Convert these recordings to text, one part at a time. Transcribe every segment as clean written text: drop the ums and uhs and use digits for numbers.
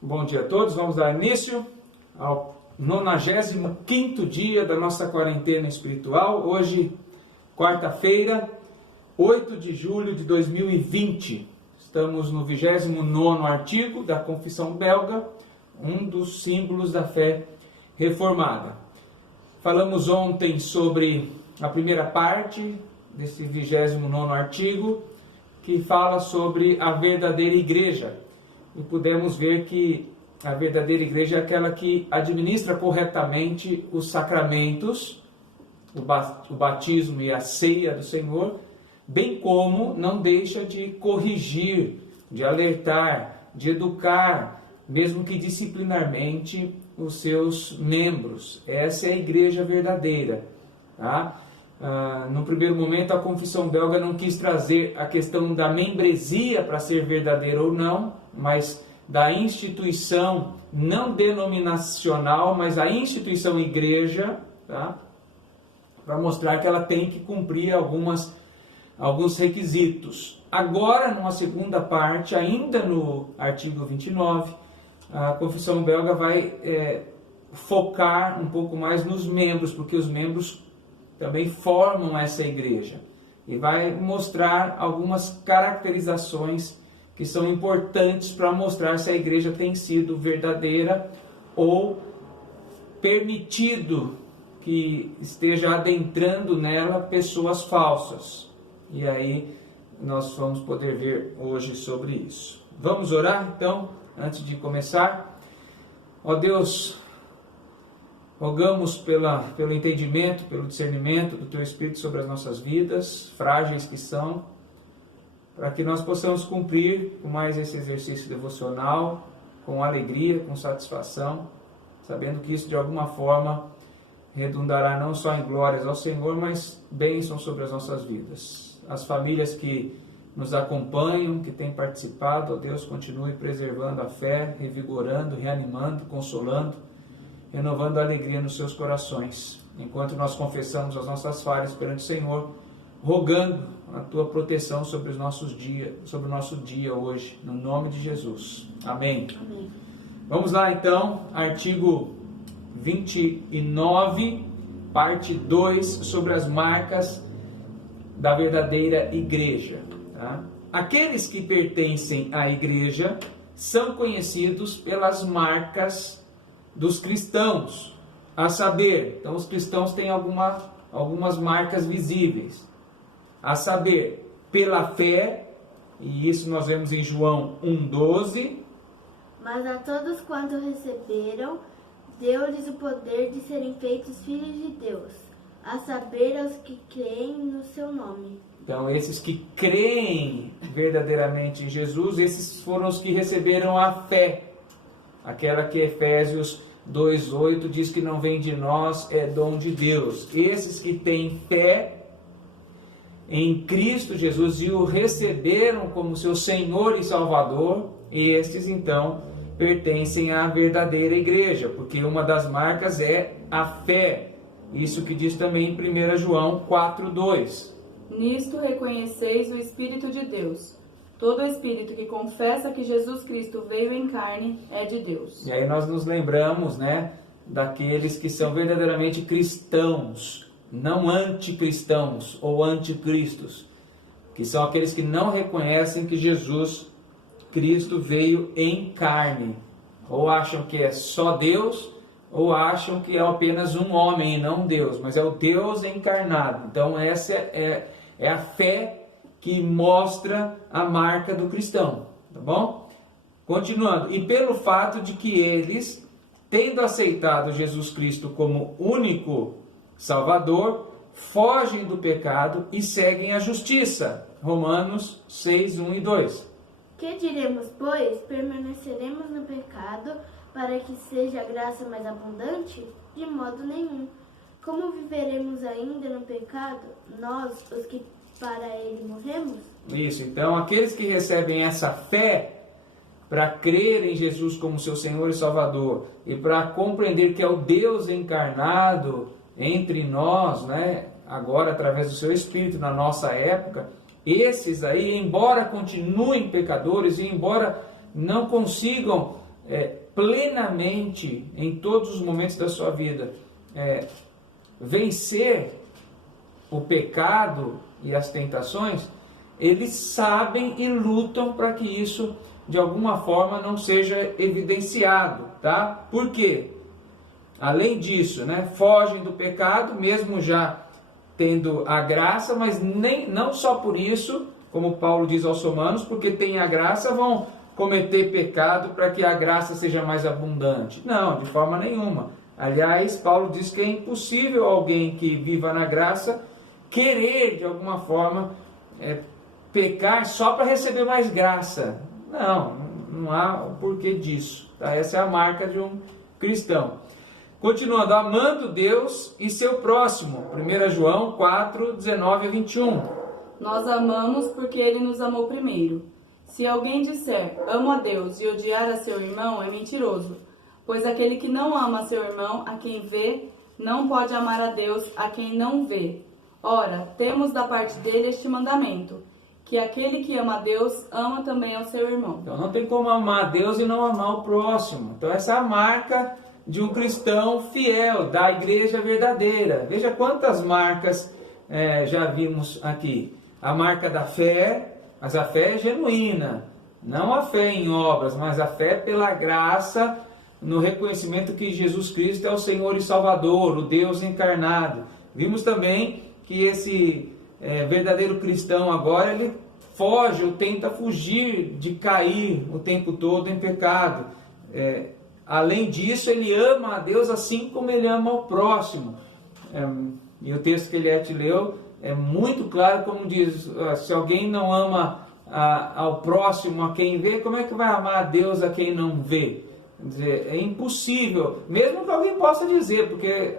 Bom dia a todos, vamos dar início ao 95º dia da nossa quarentena espiritual. Hoje, quarta-feira, 8 de julho de 2020. Estamos no 29º artigo da Confissão Belga, um dos símbolos da fé reformada. Falamos ontem sobre a primeira parte desse 29º artigo, que fala sobre a verdadeira igreja. E pudemos ver que a verdadeira igreja é aquela que administra corretamente os sacramentos, o batismo e a ceia do Senhor, bem como não deixa de corrigir, de alertar, de educar, mesmo que disciplinarmente, os seus membros. Essa é a igreja verdadeira. Tá? No primeiro momento, a Confissão Belga não quis trazer a questão da membresia para ser verdadeira ou não, mas da instituição não denominacional, mas a instituição igreja, tá? Para mostrar que ela tem que cumprir alguns requisitos. Agora, numa segunda parte, ainda no artigo 29, a Confissão Belga vai focar um pouco mais nos membros, porque os membros também formam essa igreja. E vai mostrar algumas caracterizações que são importantes para mostrar se a igreja tem sido verdadeira ou permitido que esteja adentrando nela pessoas falsas. E aí nós vamos poder ver hoje sobre isso. Vamos orar então, antes de começar. Ó Deus, rogamos pelo entendimento, pelo discernimento do Teu Espírito sobre as nossas vidas, frágeis que são, para que nós possamos cumprir com mais esse exercício devocional, com alegria, com satisfação, sabendo que isso de alguma forma redundará não só em glórias ao Senhor, mas bênçãos sobre as nossas vidas. As famílias que nos acompanham, que têm participado, ó Deus, continue preservando a fé, revigorando, reanimando, consolando, renovando a alegria nos seus corações, enquanto nós confessamos as nossas falhas perante o Senhor, rogando a Tua proteção sobre o nosso dia hoje, no nome de Jesus. Amém. Amém. Vamos lá então, artigo 29, parte 2, sobre as marcas da verdadeira igreja. Tá? Aqueles que pertencem à igreja são conhecidos pelas marcas dos cristãos, a saber, então os cristãos têm algumas marcas visíveis, a saber, pela fé, e isso nós vemos em João 1,12. Mas a todos quanto receberam, deu-lhes o poder de serem feitos filhos de Deus, a saber, aos que creem no seu nome. Então, esses que creem verdadeiramente em Jesus, esses foram os que receberam a fé, aquela que Efésios 2,8 diz que não vem de nós, é dom de Deus. Esses que têm fé em Cristo Jesus e o receberam como seu Senhor e Salvador, estes então pertencem à verdadeira igreja, porque uma das marcas é a fé. Isso que diz também em 1 João 4,2. Nisto reconheceis o Espírito de Deus. Todo espírito que confessa que Jesus Cristo veio em carne é de Deus. E aí nós nos lembramos, daqueles que são verdadeiramente cristãos, não anticristãos ou anticristos, que são aqueles que não reconhecem que Jesus Cristo veio em carne, ou acham que é só Deus, ou acham que é apenas um homem e não Deus, mas é o Deus encarnado. Então essa é a fé que mostra a marca do cristão, tá bom? Continuando, e pelo fato de que eles, tendo aceitado Jesus Cristo como único Salvador, fogem do pecado e seguem a justiça. Romanos 6, 1 e 2. Que diremos, pois? Permaneceremos no pecado para que seja a graça mais abundante? De modo nenhum. Como viveremos ainda no pecado, nós, os que para ele morremos? Isso, então aqueles que recebem essa fé para crer em Jesus como seu Senhor e Salvador e para compreender que é o Deus encarnado entre nós, agora através do seu Espírito na nossa época, esses aí, embora continuem pecadores e embora não consigam plenamente, em todos os momentos da sua vida, vencer o pecado e as tentações, eles sabem e lutam para que isso de alguma forma não seja evidenciado, tá? Por quê? Além disso, né, fogem do pecado, mesmo já tendo a graça, mas não só por isso, como Paulo diz aos Romanos, porque tem a graça, vão cometer pecado para que a graça seja mais abundante. Não, de forma nenhuma. Aliás, Paulo diz que é impossível alguém que viva na graça querer, de alguma forma, pecar só para receber mais graça. Não há o porquê disso. Tá? Essa é a marca de um cristão. Continuando, amando Deus e seu próximo. 1 João 4, 19 a 21. Nós amamos porque Ele nos amou primeiro. Se alguém disser, amo a Deus e odiar a seu irmão, é mentiroso. Pois aquele que não ama a seu irmão, a quem vê, não pode amar a Deus, a quem não vê. Ora, temos da parte dele este mandamento, que aquele que ama a Deus, ama também ao seu irmão. Então não tem como amar a Deus e não amar o próximo. Então essa é a marca de um cristão fiel, da igreja verdadeira. Veja quantas marcas já vimos aqui. A marca da fé, mas a fé é genuína. Não a fé em obras, mas a fé pela graça, no reconhecimento que Jesus Cristo é o Senhor e Salvador, o Deus encarnado. Vimos também que esse verdadeiro cristão agora, ele foge ou tenta fugir de cair o tempo todo em pecado. Além disso, ele ama a Deus assim como ele ama o próximo. E o texto que Eliette leu é muito claro, como diz, se alguém não ama ao próximo, a quem vê, como é que vai amar a Deus a quem não vê? Quer dizer, é impossível, mesmo que alguém possa dizer, porque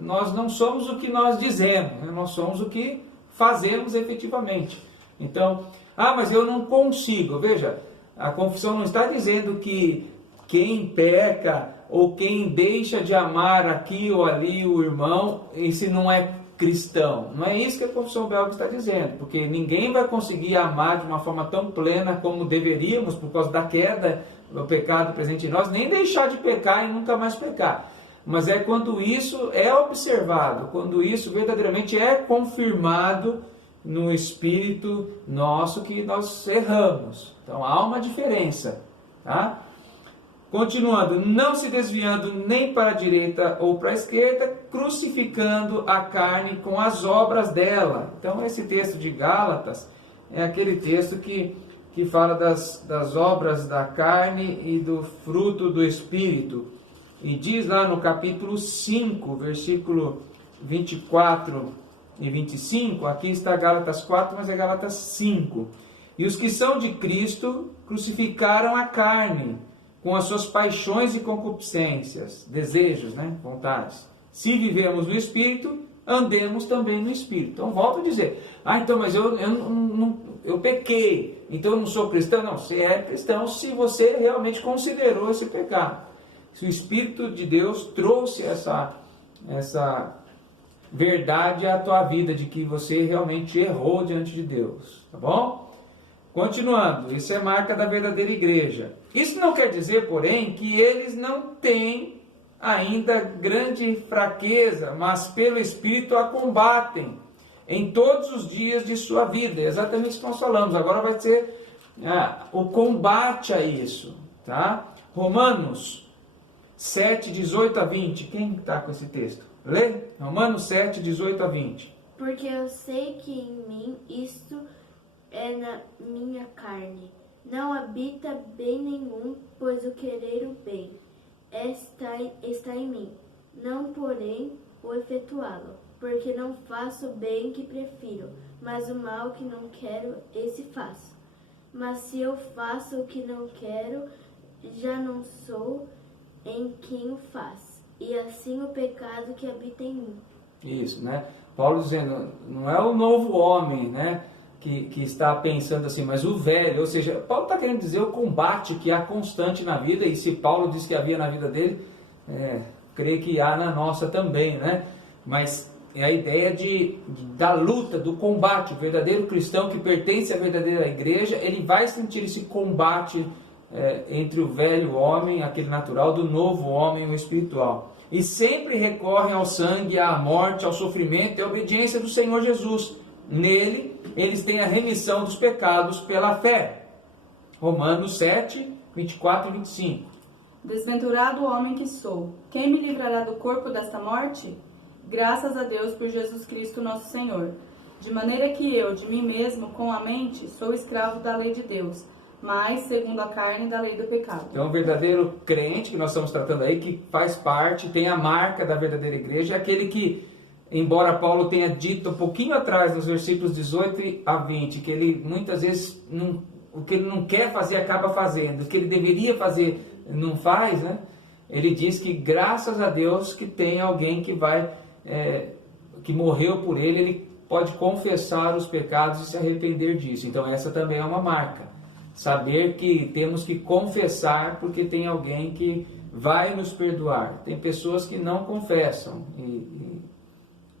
nós não somos o que nós dizemos, né? Nós somos o que fazemos efetivamente. Então, mas eu não consigo. Veja, a confissão não está dizendo que quem peca ou quem deixa de amar aqui ou ali o irmão, esse não é cristão. Não é isso que a confissão belga está dizendo, porque ninguém vai conseguir amar de uma forma tão plena como deveríamos por causa da queda, do pecado presente em nós, nem deixar de pecar e nunca mais pecar. Mas é quando isso é observado, quando isso verdadeiramente é confirmado no espírito nosso que nós erramos. Então há uma diferença, tá? Continuando, não se desviando nem para a direita ou para a esquerda, crucificando a carne com as obras dela. Então esse texto de Gálatas é aquele texto que fala das obras da carne e do fruto do Espírito. E diz lá no capítulo 5, versículo 24 e 25, aqui está Gálatas 4, mas é Gálatas 5. E os que são de Cristo crucificaram a carne, com as suas paixões e concupiscências, desejos, vontades. Se vivemos no Espírito, andemos também no Espírito. Então, volto a dizer, então, mas eu pequei, então eu não sou cristão? Não, você é cristão se você realmente considerou esse pecado. Se o Espírito de Deus trouxe essa verdade à tua vida, de que você realmente errou diante de Deus, tá bom? Continuando, isso é marca da verdadeira igreja. Isso não quer dizer, porém, que eles não têm ainda grande fraqueza, mas pelo Espírito a combatem em todos os dias de sua vida. É exatamente isso que nós falamos. Agora vai ser o combate a isso, tá? Romanos 7, 18 a 20. Quem está com esse texto? Lê? Romanos 7, 18 a 20. Porque eu sei que em mim isto é na minha carne. Não habita bem nenhum, pois o querer o bem está em mim. Não, porém, o efetuá-lo. Porque não faço o bem que prefiro, mas o mal que não quero, esse faço. Mas se eu faço o que não quero, já não sou em quem o faz. E assim o pecado que habita em mim. Isso, Paulo dizendo, não é o novo homem, que está pensando assim, mas o velho, ou seja, Paulo está querendo dizer o combate que há constante na vida, e se Paulo diz que havia na vida dele, creio que há na nossa também, mas é a ideia da luta, do combate. O verdadeiro cristão que pertence à verdadeira igreja, ele vai sentir esse combate entre o velho homem, aquele natural, do novo homem, o espiritual. E sempre recorrem ao sangue, à morte, ao sofrimento e à obediência do Senhor Jesus. Nele, eles têm a remissão dos pecados pela fé. Romanos 7, 24 e 25. Desventurado homem que sou, quem me livrará do corpo desta morte? Graças a Deus por Jesus Cristo nosso Senhor. De maneira que eu, de mim mesmo, com a mente, sou escravo da lei de Deus, mas segundo a carne da lei do pecado. Então, o verdadeiro crente que nós estamos tratando aí, que faz parte, tem a marca da verdadeira igreja, é aquele que, embora Paulo tenha dito um pouquinho atrás, nos versículos 18 a 20, que ele muitas vezes, o que ele não quer fazer, acaba fazendo, o que ele deveria fazer, não faz, né? Ele diz que graças a Deus que tem alguém que que morreu por ele pode confessar os pecados e se arrepender disso. Então essa também é uma marca. Saber que temos que confessar porque tem alguém que vai nos perdoar. Tem pessoas que não confessam e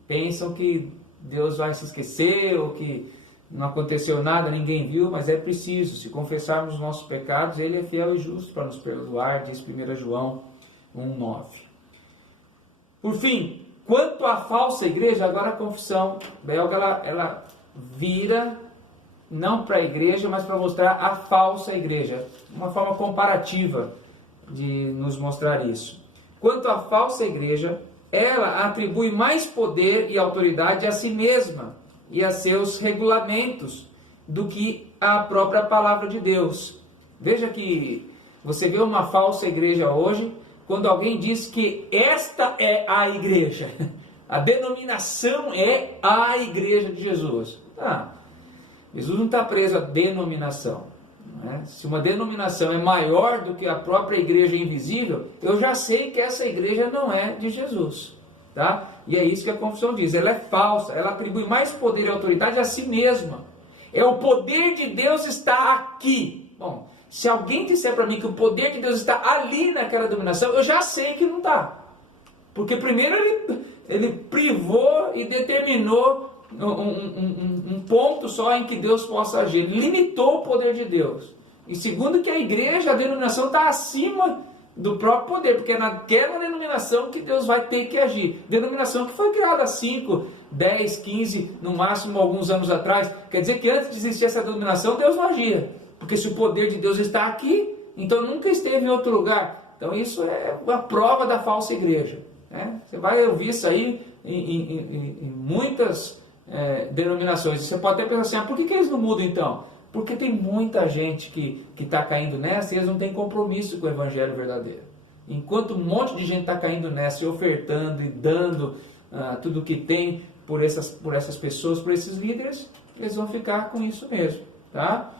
pensam que Deus vai se esquecer ou que não aconteceu nada, ninguém viu, mas é preciso. Se confessarmos os nossos pecados, Ele é fiel e justo para nos perdoar, diz 1 João 1,9. Por fim, quanto à falsa igreja, agora a confissão belga, ela vira não para a igreja, mas para mostrar a falsa igreja. Uma forma comparativa de nos mostrar isso. Quanto à falsa igreja, ela atribui mais poder e autoridade a si mesma e a seus regulamentos do que a própria palavra de Deus. Veja que você vê uma falsa igreja hoje, quando alguém diz que esta é a igreja, a denominação é a igreja de Jesus. Jesus não está preso à denominação. Né? Se uma denominação é maior do que a própria igreja invisível, eu já sei que essa igreja não é de Jesus. Tá? E é isso que a confissão diz. Ela é falsa, ela atribui mais poder e autoridade a si mesma. O poder de Deus está aqui. Bom, se alguém disser para mim que o poder de Deus está ali naquela denominação, eu já sei que não está. Porque primeiro ele privou e determinou um ponto só em que Deus possa agir. Ele limitou o poder de Deus. E segundo que a igreja, a denominação está acima do próprio poder, porque é naquela denominação que Deus vai ter que agir. Denominação que foi criada há 5, 10, 15, no máximo alguns anos atrás. Quer dizer que antes de existir essa denominação, Deus não agia. Porque se o poder de Deus está aqui, então nunca esteve em outro lugar. Então isso é a prova da falsa igreja. Né? Você vai ouvir isso aí em muitas denominações. Você pode até pensar assim, por que eles não mudam então? Porque tem muita gente que está caindo nessa e eles não têm compromisso com o evangelho verdadeiro. Enquanto um monte de gente está caindo nessa e ofertando e dando tudo o que tem por essas pessoas, por esses líderes, eles vão ficar com isso mesmo. Tá?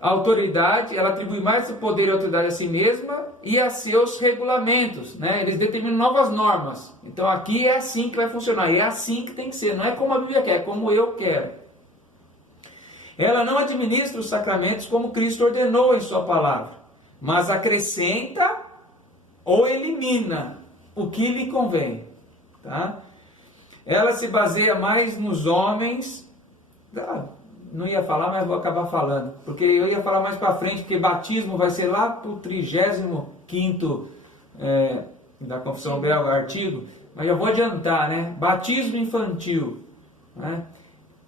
A autoridade, ela atribui mais poder e autoridade a si mesma e a seus regulamentos. Né? Eles determinam novas normas. Então aqui é assim que vai funcionar, é assim que tem que ser. Não é como a Bíblia quer, é como eu quero. Ela não administra os sacramentos como Cristo ordenou em sua palavra, mas acrescenta ou elimina o que lhe convém. Tá? Ela se baseia mais nos homens. Não ia falar, mas vou acabar falando, porque eu ia falar mais para frente, porque batismo vai ser lá para o 35º da Confissão Belga, artigo, mas já vou adiantar, né? Batismo infantil, né?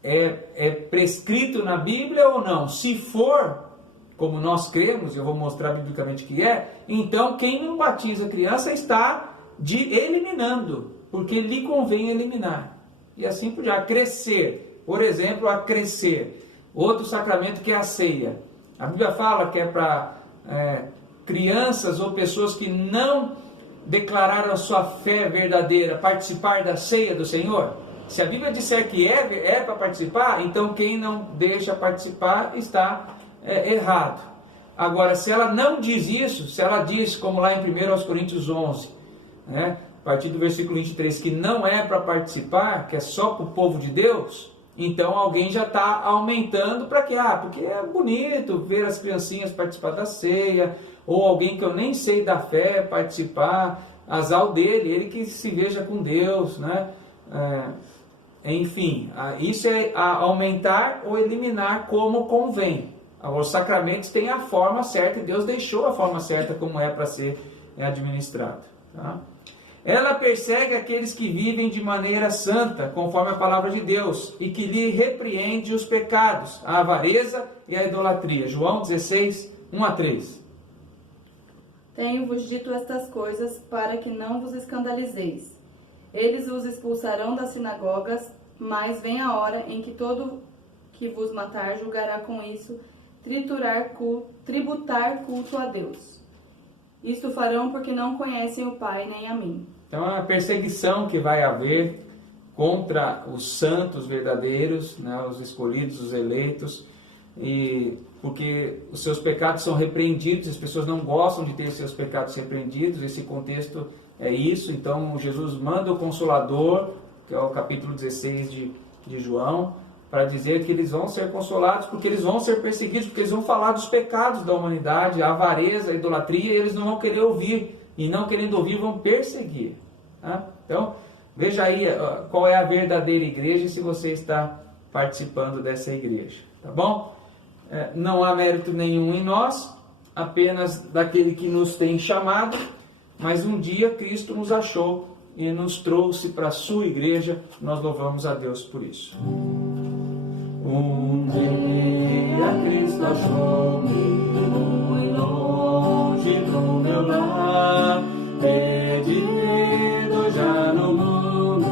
É prescrito na Bíblia ou não? Se for, como nós cremos, eu vou mostrar biblicamente que então quem não batiza criança está eliminando, porque lhe convém eliminar. E assim por diante, crescer, por exemplo, a crescer. Outro sacramento que é a ceia. A Bíblia fala que é para crianças ou pessoas que não declararam a sua fé verdadeira participar da ceia do Senhor. Se a Bíblia disser que é para participar, então quem não deixa participar está errado. Agora, se ela não diz isso, se ela diz, como lá em 1 Coríntios 11, né, a partir do versículo 23, que não é para participar, que é só para o povo de Deus, então alguém já está aumentando para quê? Porque é bonito ver as criancinhas participar da ceia, ou alguém que eu nem sei da fé participar, azar dele, ele que se veja com Deus, né? Enfim, isso é aumentar ou eliminar como convém. Os sacramentos têm a forma certa e Deus deixou a forma certa como é para ser administrado. Tá? Ela persegue aqueles que vivem de maneira santa, conforme a palavra de Deus, e que lhe repreende os pecados, a avareza e a idolatria. João 16, 1 a 3. Tenho-vos dito estas coisas para que não vos escandalizeis. Eles os expulsarão das sinagogas, mas vem a hora em que todo que vos matar julgará com isso tributar culto a Deus. Isto farão porque não conhecem o Pai nem a mim. Então é a perseguição que vai haver contra os santos verdadeiros, né, os escolhidos, os eleitos, e porque os seus pecados são repreendidos, as pessoas não gostam de ter seus pecados repreendidos, esse contexto é isso. Então Jesus manda o Consolador, que é o capítulo 16 de João, para dizer que eles vão ser consolados, porque eles vão ser perseguidos, porque eles vão falar dos pecados da humanidade, a avareza, a idolatria, e eles não vão querer ouvir, e não querendo ouvir vão perseguir. Tá? Então, veja aí qual é a verdadeira igreja e se você está participando dessa igreja. Tá bom? Não há mérito nenhum em nós, apenas daquele que nos tem chamado, mas um dia Cristo nos achou e nos trouxe para a sua igreja, nós louvamos a Deus por isso. Um dia Cristo achou-me muito longe do meu lar, perdido já no mundo,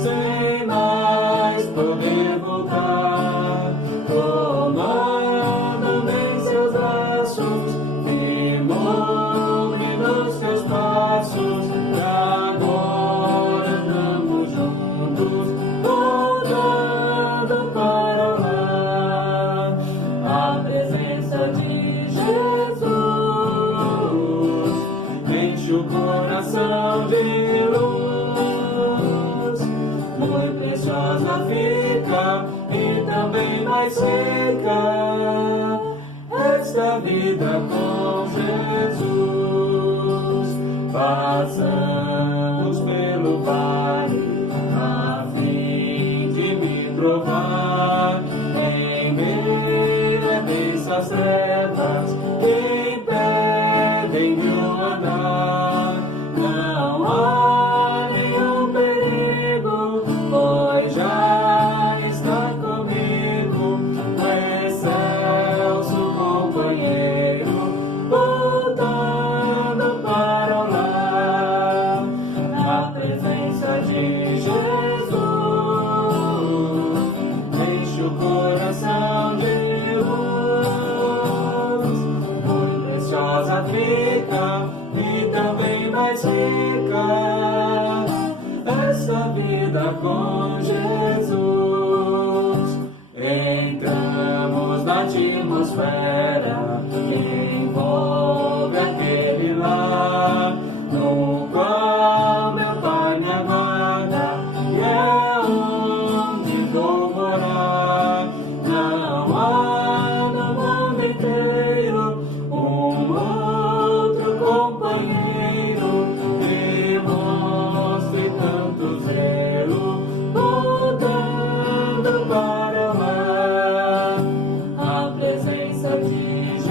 sem mais poder voltar. Tomando-me em seus braços, firmou-me nos seus passos, e agora andamos juntos, voltando para lá. A presença de Jesus enche o coração de luz, muito preciosa fica e também mais seca esta vida com Jesus. Passamos pelo vale a fim de me provar, em meio a densas trevas que impedem meu andar. Não há nenhum perigo, pois já está comigo o excelso companheiro, voltando para lá. A presença de Jesus enche o coração de luz, muito preciosa fica e também mais rica essa vida com Jesus. Entramos na atmosfera que envolve aquele lar, no qual meu Pai me aguarda, e é onde vou morar. Não há no mundo inteiro um outro companheiro que mostre tanto zelo, voltando para lá. A presença de Jesus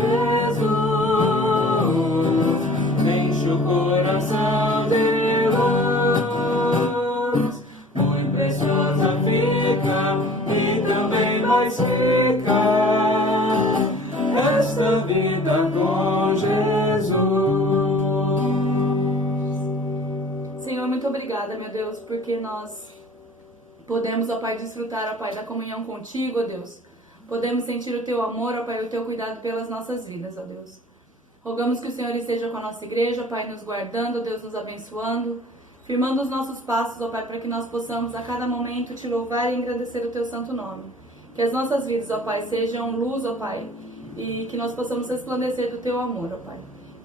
enche o coração de luz, muito preciosa fica e também mais rica esta vida com Jesus. Senhor, muito obrigada, meu Deus, porque nós podemos, ó Pai, desfrutar, ó Pai, da comunhão contigo, ó Deus. Podemos sentir o teu amor, ó Pai, o teu cuidado pelas nossas vidas, ó Deus. Rogamos que o Senhor esteja com a nossa igreja, ó Pai, nos guardando, ó Deus, nos abençoando, firmando os nossos passos, ó Pai, para que nós possamos a cada momento te louvar e engrandecer o teu santo nome. Que as nossas vidas, ó Pai, sejam luz, ó Pai, e que nós possamos resplandecer do teu amor, ó Pai.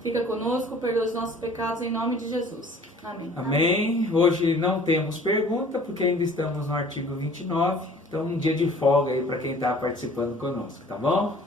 Fica conosco, perdoa os nossos pecados, em nome de Jesus. Amém. Amém. Hoje não temos pergunta, porque ainda estamos no artigo 29. Então, um dia de folga aí para quem está participando conosco, tá bom?